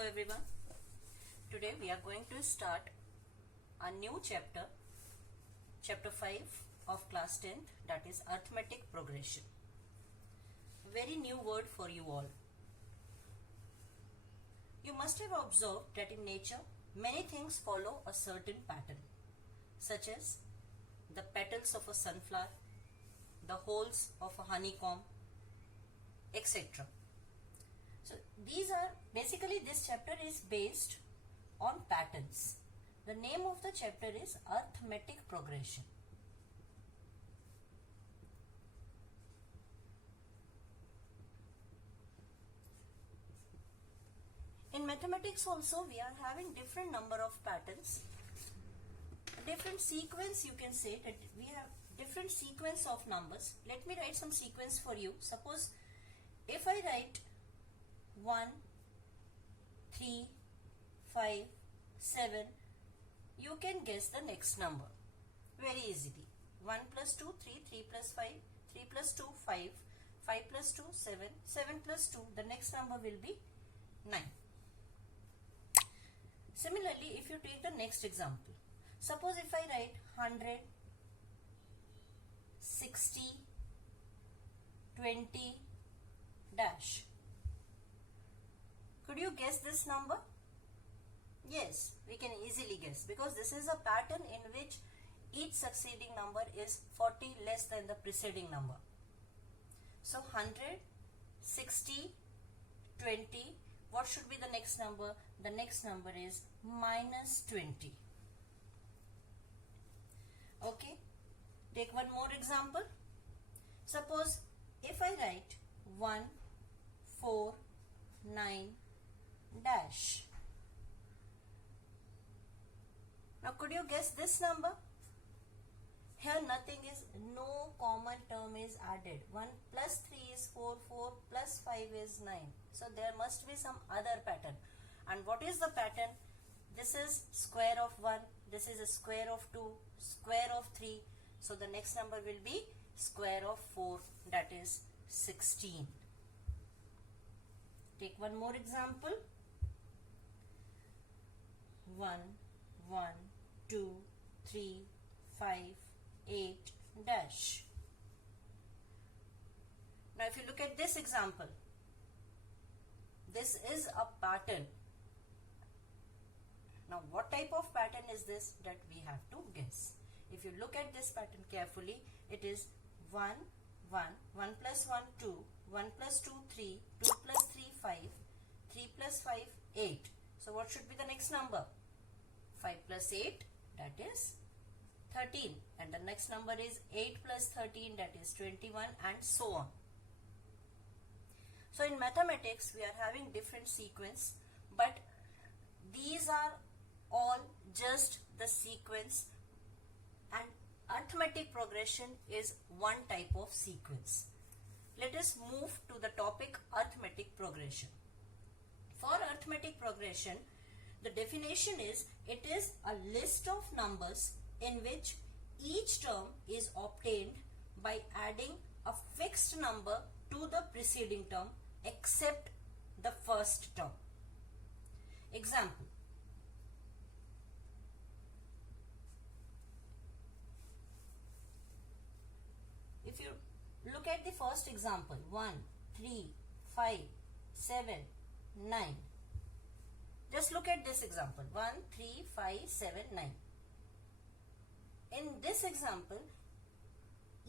Hello everyone. Today we are going to start a new chapter, chapter 5 of class 10th, that is arithmetic progression. Very new word for you all. You must have observed that in nature many things follow a certain pattern, such as the petals of a sunflower, the holes of a honeycomb, etc. So these are basically, this chapter is based on patterns. The name of the chapter is arithmetic progression. In mathematics also we are having different number of patterns, different sequence. You can say that we have different sequence of numbers. Let me write some sequence for you. Suppose if I write 1, 3, 5, 7, you can guess the next number very easily. 1 plus 2, 3, 3 plus 5, 3 plus 2, 5, 5 plus 2, 7, 7 plus 2, the next number will be 9. Similarly, if you take the next example, suppose if I write 100, 60, 20, dash. Could you guess this number? Yes, we can easily guess, because this is a pattern in which each succeeding number is 40 less than the preceding number. So 100, 60, 20, what should be the next number? The next number is minus 20. Okay, take one more example. Suppose if I write 1, 4, 9, dash. Now could you guess this number? Here nothing is, no common term is added. 1 plus 3 is 4, 4 plus 5 is 9. So there must be some other pattern. And what is the pattern? This is square of 1, this is a square of 2, square of 3. So the next number will be square of 4, that is 16. Take one more example. 1, 1, 2, 3, 5, 8, dash. Now if you look at this example, this is a pattern. Now what type of pattern is this? That we have to guess. If you look at this pattern carefully, it is 1, 1, 1 plus 1, 2, 1 plus 2, 3, 2 plus 3, 5, 3 plus 5, 8. So what should be the next number? 5 plus 8, that is 13. And the next number is 8 plus 13, that is 21, and so on. So in mathematics, we are having different sequence, but these are all just the sequence, and arithmetic progression is one type of sequence. Let us move to the topic arithmetic progression. For arithmetic progression, the definition is, it is a list of numbers in which each term is obtained by adding a fixed number to the preceding term except the first term. Example. If you look at the first example, 1, 3, 5, 7, 9. Just look at this example, 1, 3, 5, 7, 9. In this example,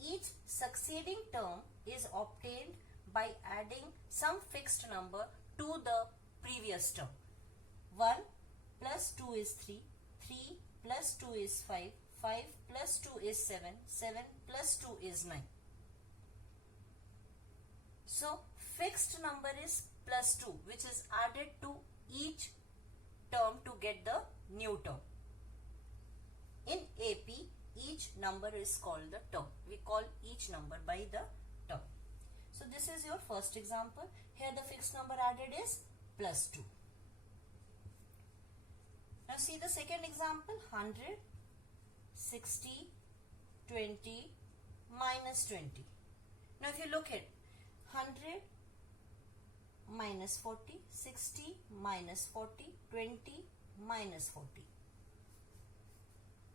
each succeeding term is obtained by adding some fixed number to the previous term. 1 plus 2 is 3, 3 plus 2 is 5, 5 plus 2 is 7, 7 plus 2 is 9. So fixed number is plus 2, which is added to each term to get the new term. In AP, each number is called the term. We call each number by the term. So this is your first example. Here the fixed number added is plus 2. Now see the second example, 100, 60, 20, minus 20. Now if you look at 100 minus 40, 60 minus 40, 20 minus 40.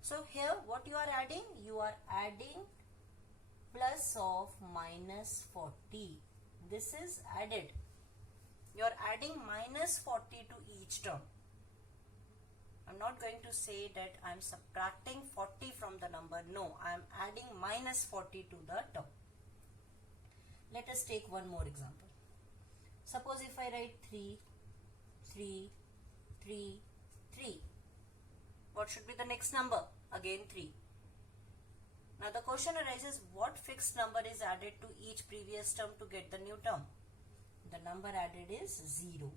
So here what you are adding? You are adding plus of minus 40. This is added. You are adding minus 40 to each term. I'm not going to say that I'm subtracting 40 from the number. No, I'm adding minus 40 to the term. Let us take one more example. Suppose if I write 3, 3, 3, 3. What should be the next number? Again 3. Now the question arises, what fixed number is added to each previous term to get the new term? The number added is 0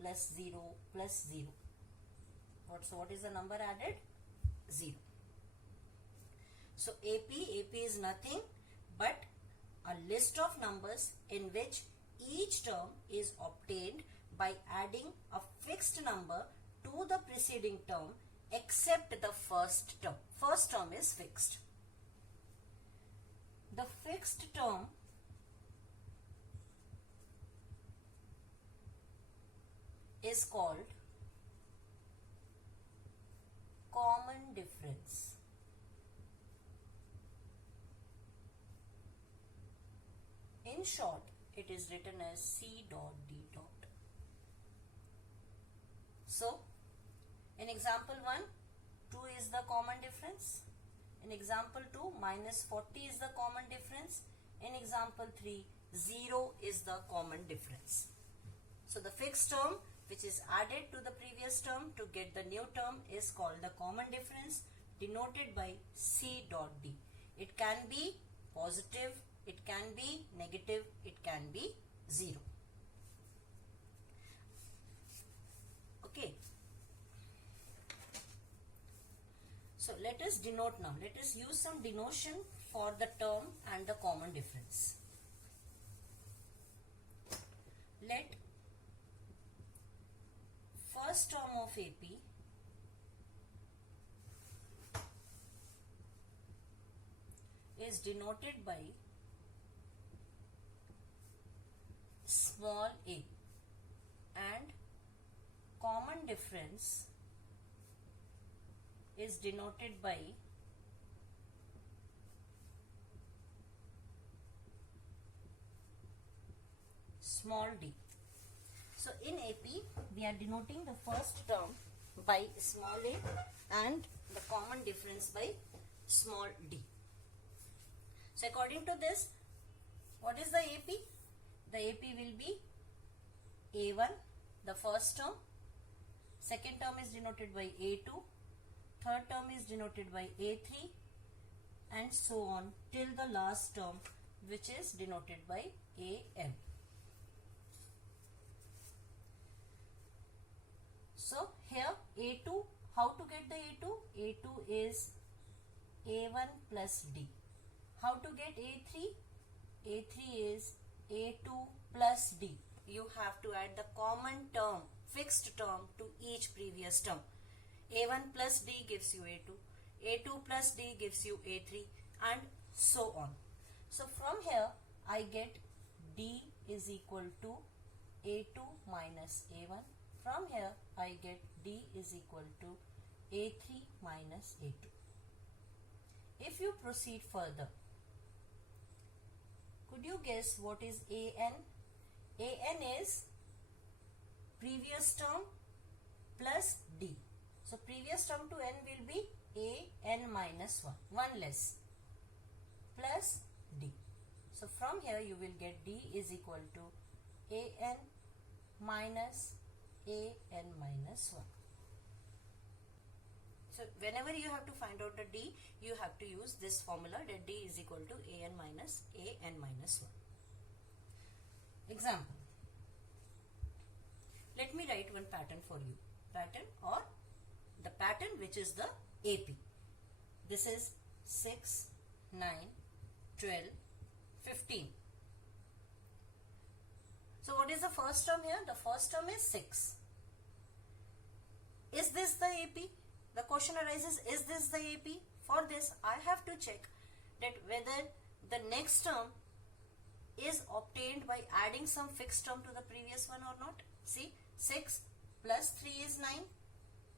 plus 0 plus 0. So what is the number added? 0. So AP is nothing but a list of numbers in which each term is obtained by adding a fixed number to the preceding term except the first term. First term is fixed. The fixed term is called common difference. In short, it is written as C dot D dot. So, in example 1, 2 is the common difference. In example 2, minus 40 is the common difference. In example 3, 0 is the common difference. So, the fixed term which is added to the previous term to get the new term is called the common difference, denoted by C dot D. It can be positive, it can be negative, it can be 0. Okay. So let us denote now. Let us use some denotion for the term and the common difference. Let first term of AP is denoted by small a and common difference is denoted by small d. So in AP we are denoting the first term by small a and the common difference by small d. So according to this, what is the AP? The AP will be A1, the first term. Second term is denoted by A2. Third term is denoted by A3, and so on till the last term, which is denoted by AN. So here A2, how to get the A2? A2 is A1 plus D. How to get A3? A3 is A2 plus D. You have to add the common term, fixed term to each previous term. A1 plus D gives you A2. A2 plus D gives you A3, and so on. So from here I get D is equal to A2 minus A1. From here I get D is equal to A3 minus A2. If you proceed further, could you guess what is AN? AN is previous term plus D. So previous term to n will be AN minus 1, 1 less, plus D. So from here you will get D is equal to AN minus AN minus 1. So whenever you have to find out the D, you have to use this formula, that D is equal to AN minus 1. Example. Let me write one pattern for you. Pattern, or the pattern which is the AP. This is 6, 9, 12, 15. So what is the first term here? The first term is 6. Is this the AP? The question arises, is this the AP? For this I have to check that whether the next term is obtained by adding some fixed term to the previous one or not? See, 6 plus 3 is 9,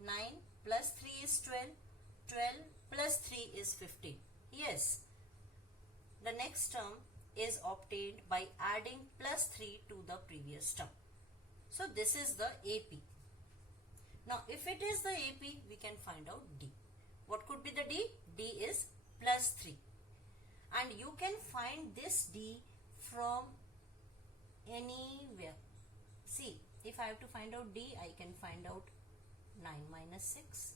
9 plus 3 is 12, 12 plus 3 is 15. Yes, the next term is obtained by adding plus 3 to the previous term. So this is the AP. Now if it is the AP, we can find out D. What could be the D? D is plus 3. And you can find this D from anywhere. See, if I have to find out D, I can find out 9 minus 6,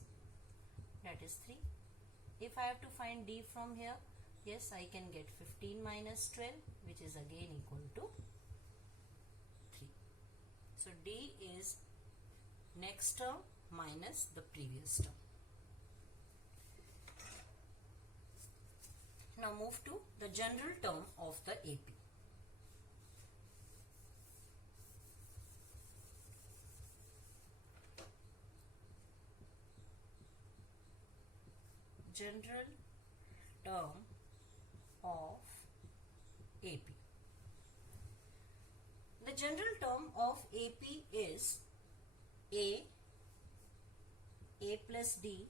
that is 3. If I have to find D from here, yes, I can get 15 minus 12, which is again equal to 3. So D is next term minus the previous term. Now move to the general term of the AP. General term of AP. The general term of AP is A plus D,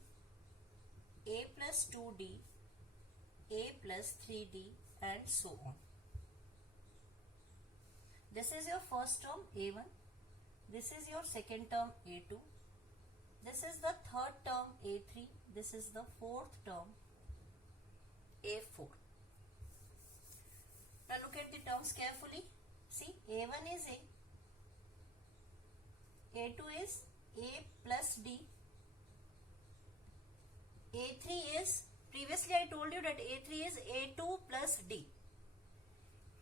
A plus 2D, A plus 3D, and so on. This is your first term A1, this is your second term A2, this is the third term A3, this is the fourth term A4. Now look at the terms carefully. See, A1 is A, A2 is A plus D, A3 is, previously I told you that A3 is A2 plus D.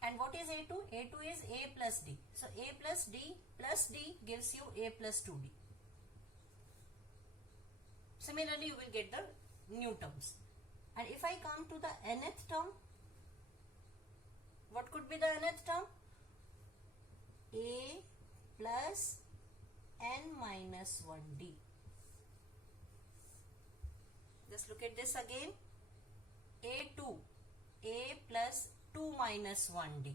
And what is A2? A2 is A plus D. So A plus D gives you A plus 2D. Similarly, you will get the new terms. And if I come to the nth term, what could be the nth term? A plus n minus 1D. Just look at this again. A2, A plus 2 minus 1D.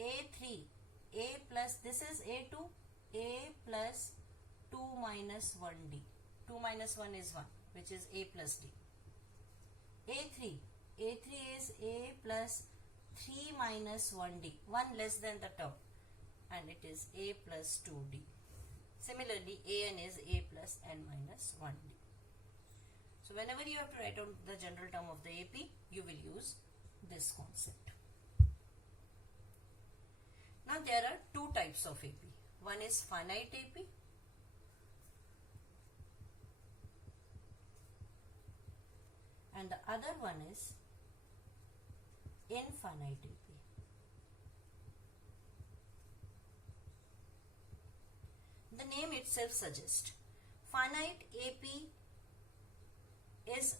A3, A plus, this is A2, A plus 2 minus 1D. 2 minus 1 is 1, which is A plus D. A3, A3 is A plus 3 minus 1D, 1 less than the term, and it is A plus 2D. Similarly, An is A plus n minus 1D. So whenever you have to write out the general term of the AP, you will use this concept. Now there are two types of AP. One is finite AP and the other one is infinite AP. The name itself suggests finite AP is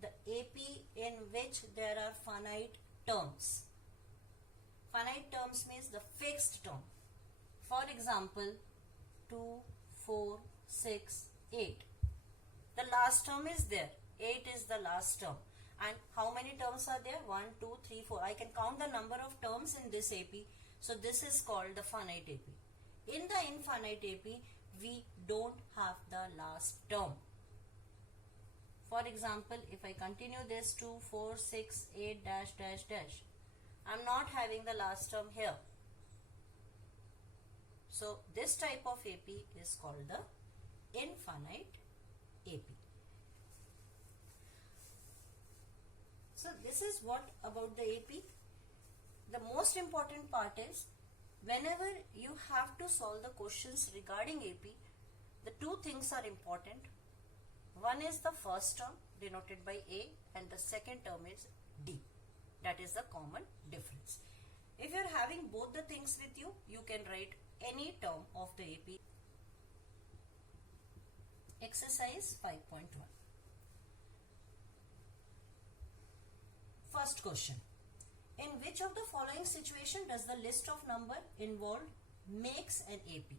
the AP in which there are finite terms. Finite terms means the fixed term. For example, 2, 4, 6, 8. The last term is there. 8 is the last term. And how many terms are there? 1, 2, 3, 4. I can count the number of terms in this AP. So this is called the finite AP. In the infinite AP, we don't have the last term. For example, if I continue this 2, 4, 6, 8, dash, dash, dash, I'm not having the last term here. So this type of AP is called the infinite AP. So this is what about the AP. The most important part is whenever you have to solve the questions regarding AP, the two things are important. One is the first term denoted by A and the second term is D. That is the common difference. If you are having both the things with you, you can write any term of the AP. Exercise 5.1. First question. In which of the following situation does the list of number involved makes an AP?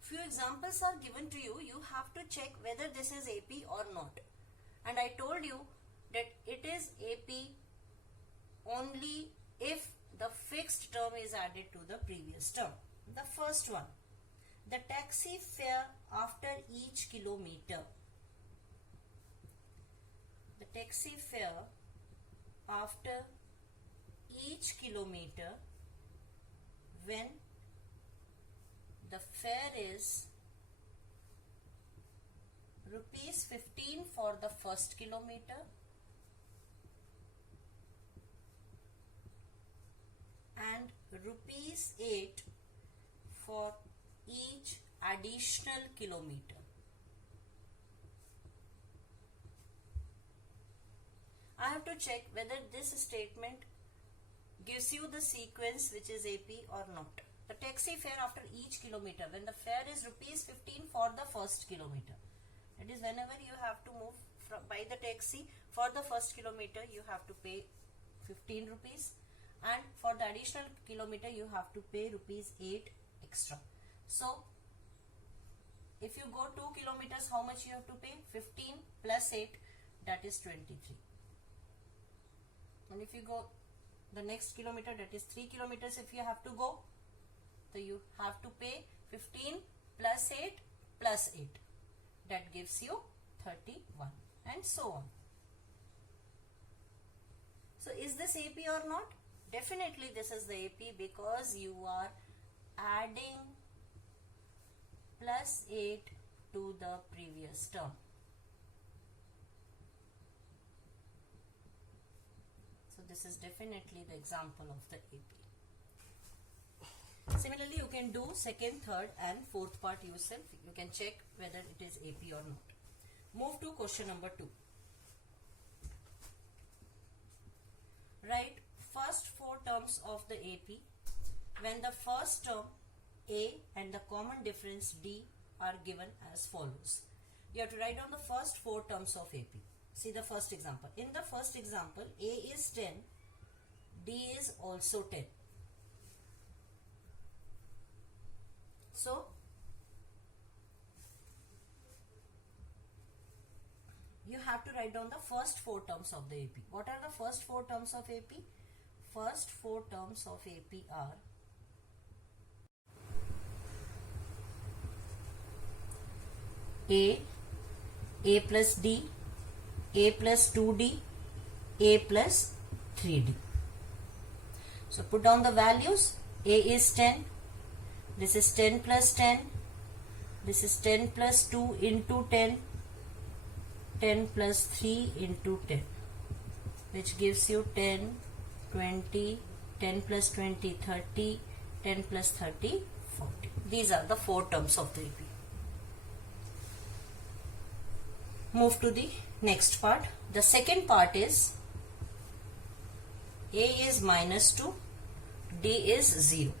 Few examples are given to you. You have to check whether this is AP or not. And I told you that it is AP only if the fixed term is added to the previous term. The first one, the taxi fare after each kilometer. The taxi fare after each kilometer when the fare is rupees 15 for the first kilometer and rupees 8 for each additional kilometer. I have to check whether this statement gives you the sequence which is AP or not. The taxi fare after each kilometer, when the fare is rupees 15 for the first kilometer. That is, whenever you have to move by the taxi for the first kilometer, you have to pay 15 rupees, and for the additional kilometer you have to pay rupees 8 extra. So if you go 2 kilometers, how much you have to pay? 15 plus 8, that is 23. And if you go the next kilometer, that is 3 kilometers if you have to go, so you have to pay 15 plus 8 plus 8. That gives you 31, and so on. So is this AP or not? Definitely this is the AP, because you are adding plus 8 to the previous term. So this is definitely the example of the AP. Similarly, you can do second, third and fourth part yourself. You can check whether it is AP or not. Move to question number 2. Write first 4 terms of the AP when the first term A and the common difference D are given as follows. You have to write down the first 4 terms of AP. See the first example. In the first example, A is 10, D is also 10. So you have to write down the first 4 terms of the AP. What are the first 4 terms of AP? First 4 terms of AP are A plus D, A plus 2D, A plus 3D. So put down the values. A is 10. This is 10 plus 10. This is 10 plus 2 into 10. 10 plus 3 into 10. Which gives you 10, 20, 10 plus 20, 30, 10 plus 30, 40. These are the 4 terms of the AP. Move to the next part. The second part is A is minus 2, D is 0.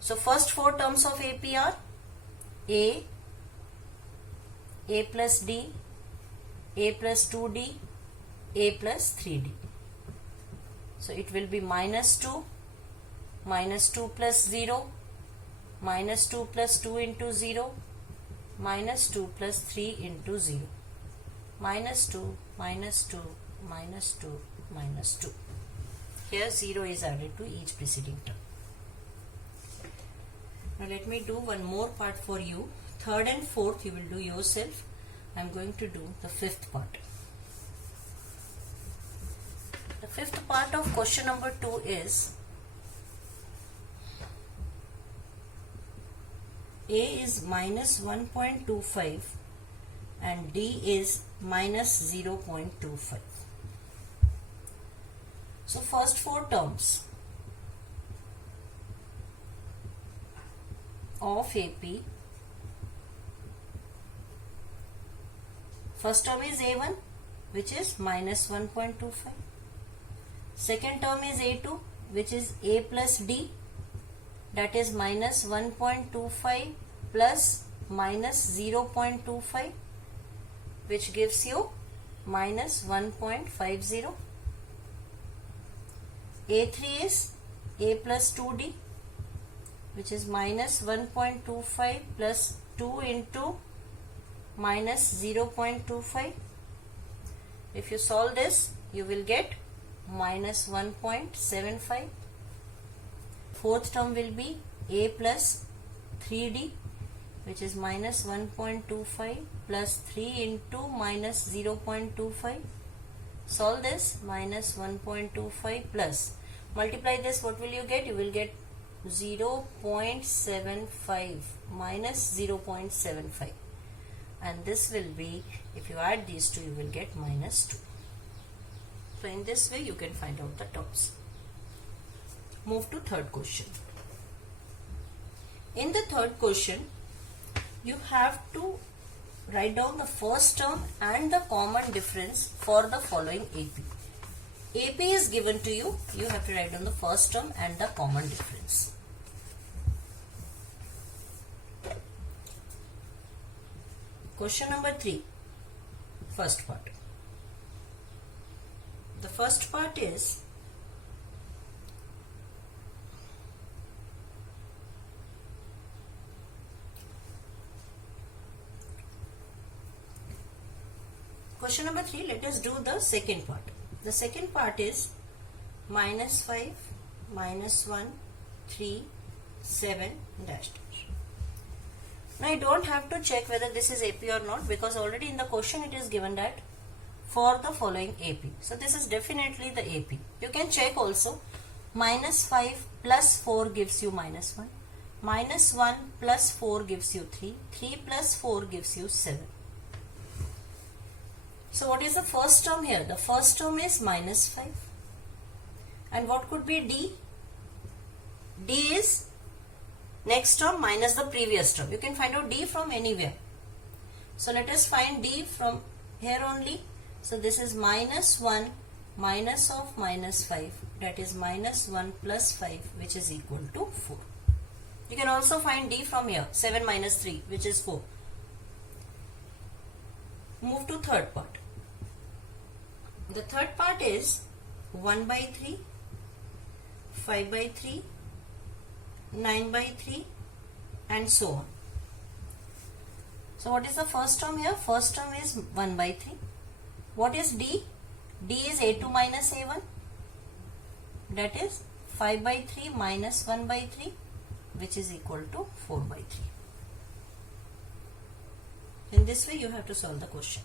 So first 4 terms of AP are A plus D, A plus 2D, A plus 3D. So it will be minus 2 plus 0, minus 2 plus 2 into 0, minus 2 plus 3 into 0, minus 2, minus 2, minus 2, minus 2. Here 0 is added to each preceding term. Now let me do one more part for you. Third and fourth you will do yourself. I am going to do the fifth part. The fifth part of question number 2 is A is minus 1.25 and D is minus 0.25. So first 4 terms of AP. First term is A1, which is minus 1.25. Second term is A2, which is A plus D, that is minus 1.25 plus minus 0.25, which gives you minus 1.50. A3 is A plus 2D, which is minus 1.25 plus 2 into minus 0.25. If you solve this, you will get minus 1.75. Fourth term will be a plus 3d, which is minus 1.25 plus 3 into minus 0.25. Solve this. Minus 1.25 plus, multiply this, what will you get? You will get 0.75 minus 0.75, and this will be, if you add these two, you will get minus 2. So in this way you can find out the terms. Move to third question. In the third question, you have to write down the first term and the common difference for the following AP. AP is given to you. You have to write down the first term and the common difference. Question number 3, first part. The first part is question number 3. Let us do the second part. The second part is minus 5, minus 1, 3, 7 dash. Now you don't have to check whether this is AP or not, because already in the question it is given that for the following AP. So this is definitely the AP. You can check also. Minus 5 plus 4 gives you minus 1. Minus 1 plus 4 gives you 3. 3 plus 4 gives you 7. So what is the first term here? The first term is minus 5. And what could be D? D is next term minus the previous term. You can find out D from anywhere. So let us find D from here only. So this is minus 1 minus of minus 5, that is minus 1 plus 5, which is equal to 4. You can also find D from here, 7 minus 3, which is 4. Move to third part. The third part is 1 by 3, 5 by 3, 9 by 3, and so on. So what is the first term here? First term is 1 by 3. What is D? D is A2 minus A1. That is 5 by 3 minus 1 by 3, which is equal to 4 by 3. In this way you have to solve the question.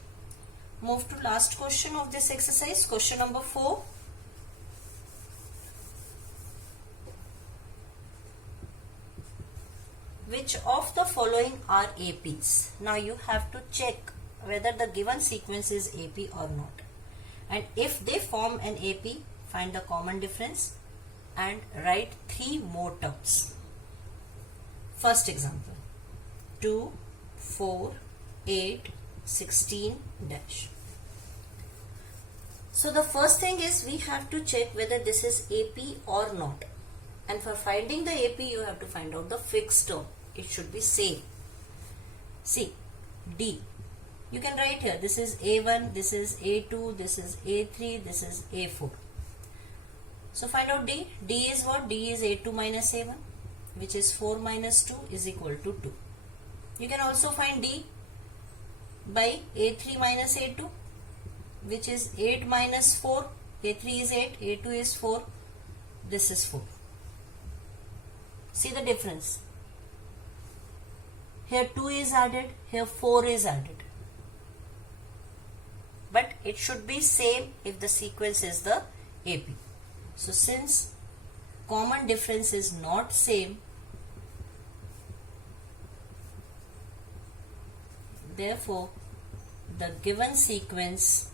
Move to last question of this exercise, question number 4. Which of the following are APs? Now you have to check whether the given sequence is AP or not. And if they form an AP, find the common difference and write 3 more terms. First example, 2, 4, 8, 16 dash. So the first thing is we have to check whether this is AP or not. And for finding the AP, you have to find out the fixed term. It should be same. See, D. You can write here, this is A1, this is A2, this is A3, this is A4. So find out D. D is what? D is A2 minus A1, which is 4 minus 2 is equal to 2. You can also find D by A3 minus A2, which is 8 minus 4. A3 is 8, A2 is 4, this is 4. See the difference. Here 2 is added, here 4 is added. But it should be same if the sequence is the AP. So since common difference is not same, therefore the given sequence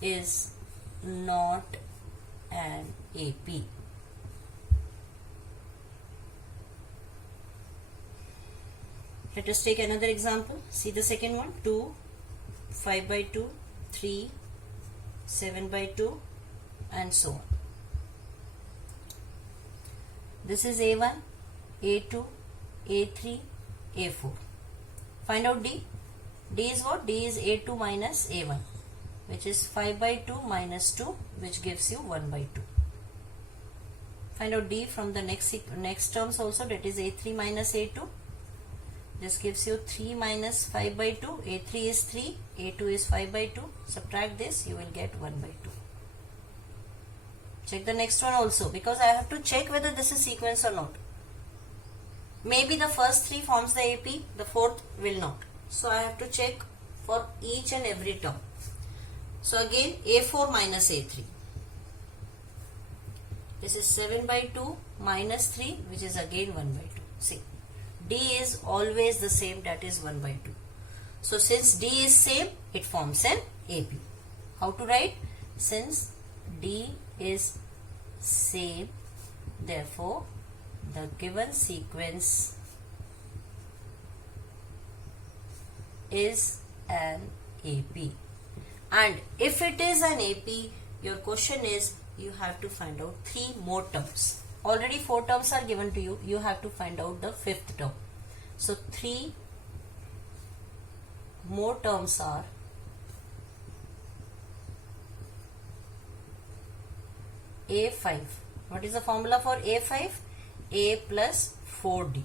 is not an AP. Let us take another example. See the second one. 2, 5 by 2, 3, 7 by 2, and so on. This is A1, A2, A3, A4. Find out D. D is what? D is A2 minus A1, which is 5 by 2 minus 2, which gives you 1 by 2. Find out D from the next terms also, that is A3 minus A2. This gives you 3 minus 5 by 2. A3 is 3, A2 is 5 by 2. Subtract this, you will get 1 by 2. Check the next one also, because I have to check whether this is sequence or not. Maybe the first 3 forms the AP, the fourth will not. So I have to check for each and every term. So again, A4 minus A3. This is 7 by 2 minus 3, which is again 1 by 2. See, D is always the same, that is 1 by 2. So since D is same, it forms an AP. How to write? Since D is same, therefore the given sequence is an AP. And if it is an AP, your question is, you have to find out 3 more terms. Already 4 terms are given to you. You have to find out the 5th term. So 3 more terms are A5. What is the formula for A5? A plus 4D.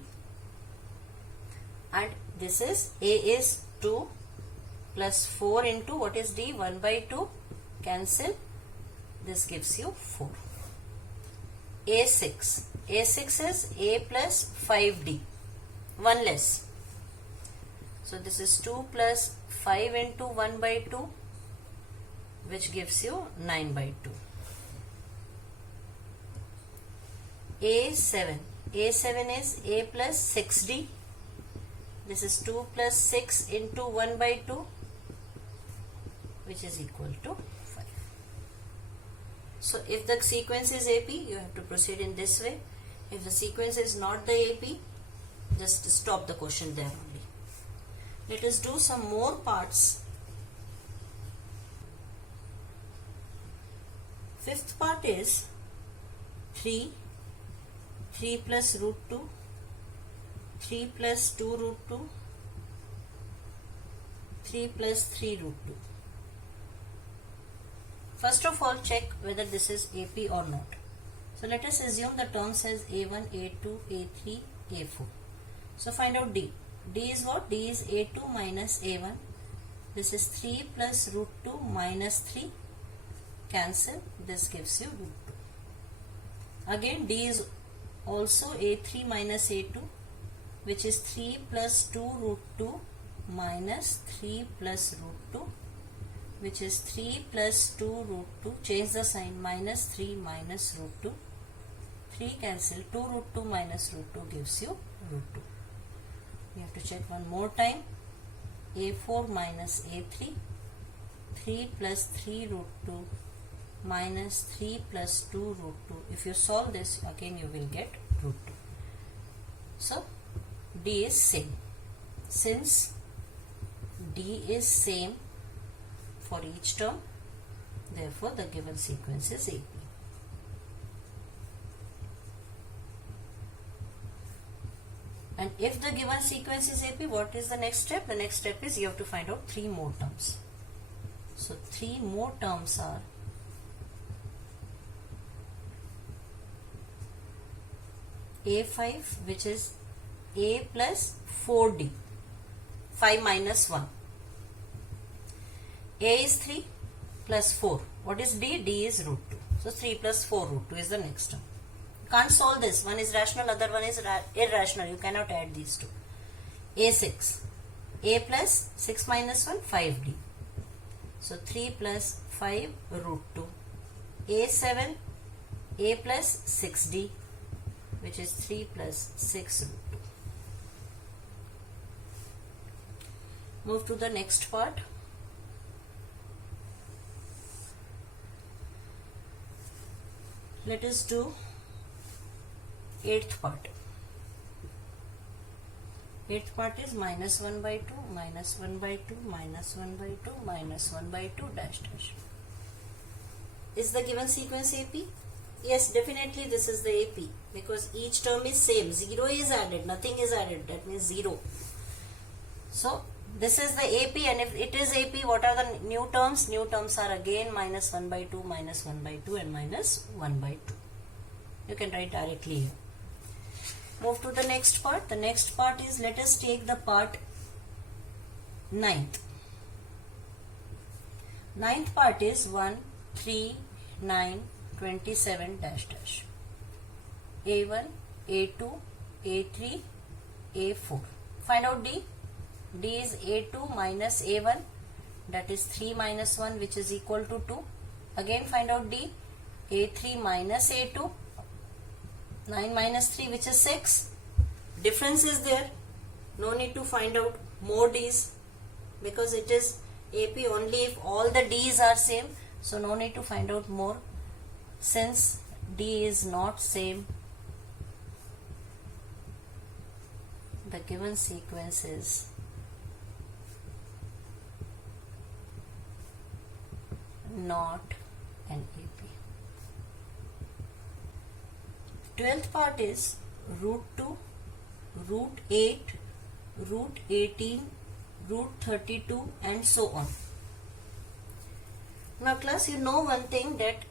And this is A is 2 plus 4 into what is D? 1 by 2. Cancel. This gives you 4. A6. A6 is A plus 5D. 1 less. So this is 2 plus 5 into 1 by 2, which gives you 9 by 2. A7. A7 is A plus 6D. This is 2 plus 6 into 1 by 2, which is equal to 5. So if the sequence is AP, you have to proceed in this way. If the sequence is not the AP, just stop the question there only. Let us do some more parts. 5th part is 3 plus root 2, 3 plus 2 root 2, 3 plus 3 root 2. First of all, check whether this is AP or not. So let us assume the term says A1, A2, A3, A4. So find out D. D is what? D is A2 minus A1. This is 3 plus root 2 minus 3. Cancel. This gives you root 2. Again, D is also A3 minus A2, which is 3 plus 2 root 2 minus 3 plus root 2, which is 3 plus 2 root 2. Change the sign. Minus 3 minus root 2. 3 cancel. 2 root 2 minus root 2 gives you root 2. You have to check one more time. A4 minus A3. 3 plus 3 root 2 minus 3 plus 2 root 2. If you solve this, again you will get root 2. So D is same. Since D is same for each term, therefore the given sequence is AP. And if the given sequence is AP, what is the next step? The next step is you have to find out 3 more terms. So 3 more terms are A5, which is A plus 4D, 5 minus 1. A is 3 plus 4. What is D? D is root 2. So 3 plus 4 root 2 is the next term. You can't solve this. One is rational, other one is irrational. You cannot add these two. A6. A plus 6 minus 1, 5D. So 3 plus 5 root 2. A7. A plus 6D, which is 3 plus 6 root 2. Move to the next part. Let us do 8th part. 8th part is minus 1 by 2, minus 1 by 2, minus 1 by 2, minus 1 by 2, dash dash. Is the given sequence AP? Yes, definitely this is the AP, because each term is same. 0 is added, nothing is added, that means 0. So this is the AP, and if it is AP, what are the new terms? New terms are again minus 1 by 2, minus 1 by 2 and minus 1 by 2. You can write directly here. Move to the next part. The next part is, let us take the part ninth. Ninth part is 1, 3, 9, 27 dash dash. A1, A2, A3, A4. Find out D. D is A2 minus A1, that is 3 minus 1, which is equal to 2. Again find out D. A3 minus A2, 9 minus 3, which is 6. Difference is there. No need to find out more D's because it is AP only if all the D's are same. So no need to find out more since D is not same. The given sequence is not an AP. 12th part is root 2, root 8, root 18, root 32 and so on. Now class, you know one thing, that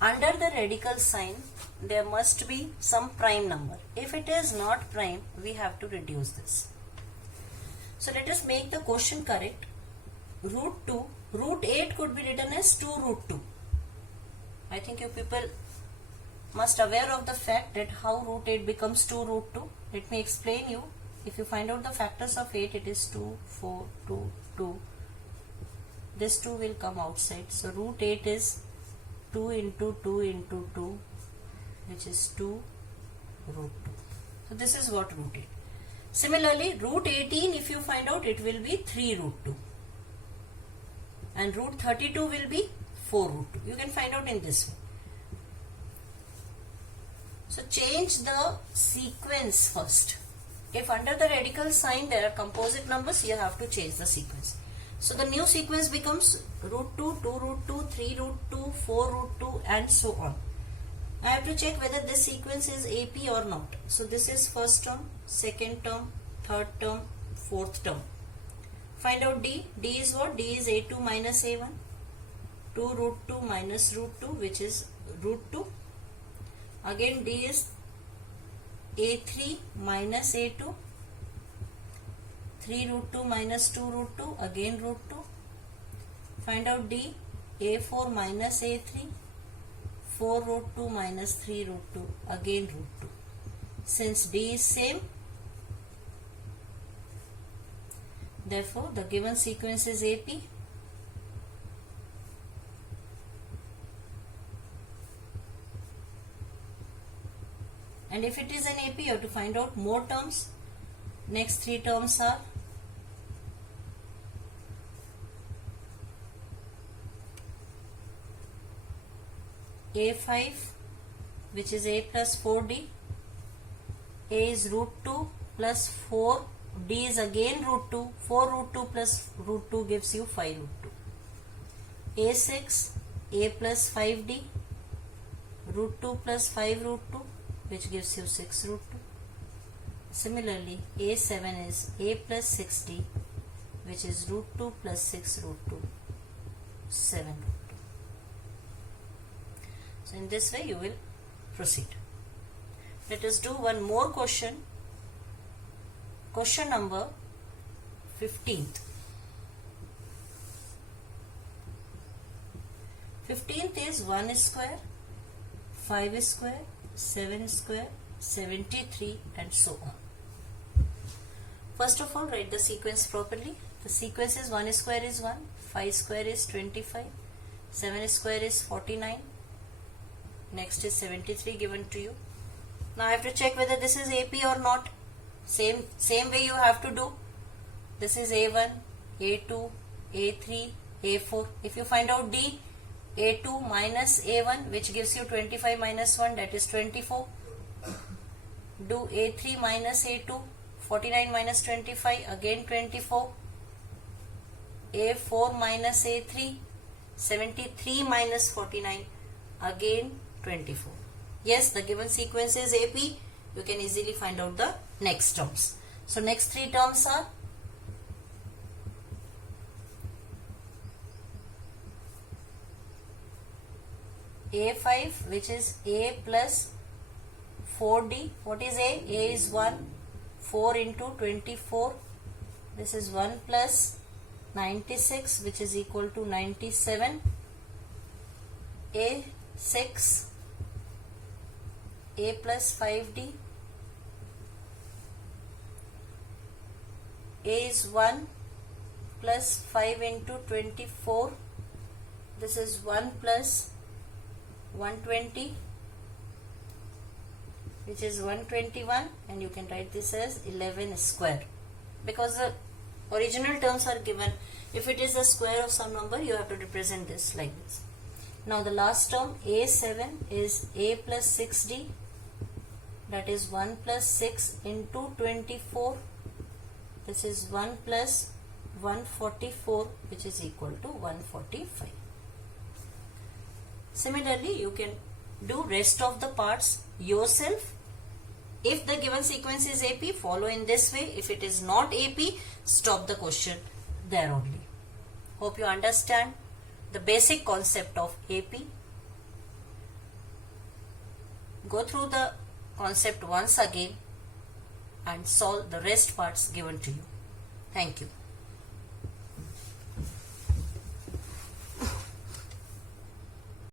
under the radical sign there must be some prime number. If it is not prime, we have to reduce this. So let us make the question correct. Root 2, root 8 could be written as 2 root 2. I think you people must aware of the fact that how root 8 becomes 2 root 2. Let me explain you. If you find out the factors of 8, it is 2, 4, 2, 2. This 2 will come outside. So root 8 is 2 into 2 into 2, which is 2 root 2. So this is what root 8. Similarly, root 18, if you find out, it will be 3 root 2. And root 32 will be 4 root 2. You can find out in this way. So change the sequence first. If under the radical sign there are composite numbers, you have to change the sequence. So the new sequence becomes root 2, 2 root 2, 3 root 2, 4 root 2 and so on. I have to check whether this sequence is AP or not. So this is first term, second term, third term, fourth term. Find out D. D is what? D is A2 minus A1. 2 root 2 minus root 2, which is root 2. Again D is A3 minus A2. 3 root 2 minus 2 root 2, again root 2. Find out D. A4 minus A3. 4 root 2 minus 3 root 2, again root 2. Since D is same, therefore the given sequence is AP. And if it is an AP, you have to find out more terms. Next 3 terms are A5, which is A plus 4D. A is root 2 plus 4. D is again root 2. 4 root 2 plus root 2 gives you 5 root 2. A6, A plus 5D. Root 2 plus 5 root 2, which gives you 6 root 2. Similarly, A7 is A plus 6D, which is root 2 plus 6 root 2, 7 root 2. So in this way you will proceed. Let us do one more question. Question number 15th. 15th is 1 square, 5 square, 7 square, 73 and so on. First of all, write the sequence properly. The sequence is 1 square is 1, 5 square is 25, 7 square is 49. Next is 73 given to you. Now I have to check whether this is AP or not. Same way you have to do. This is A1, A2, A3, A4. If you find out D, A2 minus A1, which gives you 25 minus 1, that is 24. Do A3 minus A2, 49 minus 25, again 24. A4 minus A3, 73 minus 49, again 24. Yes, the given sequence is AP. You can easily find out the next terms. So next 3 terms are A5, which is A plus 4D. What is A? A is 1. 4 into 24. This is 1 plus 96, which is equal to 97. A 6. A plus 5D. A is 1 plus 5 into 24. This is 1 plus 120, which is 121, and you can write this as 11 square, because the original terms are given. If it is the square of some number, you have to represent this like this. Now the last term, A7, is A plus 6D, that is 1 plus 6 into 24. This is 1 plus 144, which is equal to 145. Similarly, you can do rest of the parts yourself. If the given sequence is AP, follow in this way. If it is not AP, stop the question there only. Hope you understand the basic concept of AP. Go through the concept once again and solve the rest parts given to you. Thank you.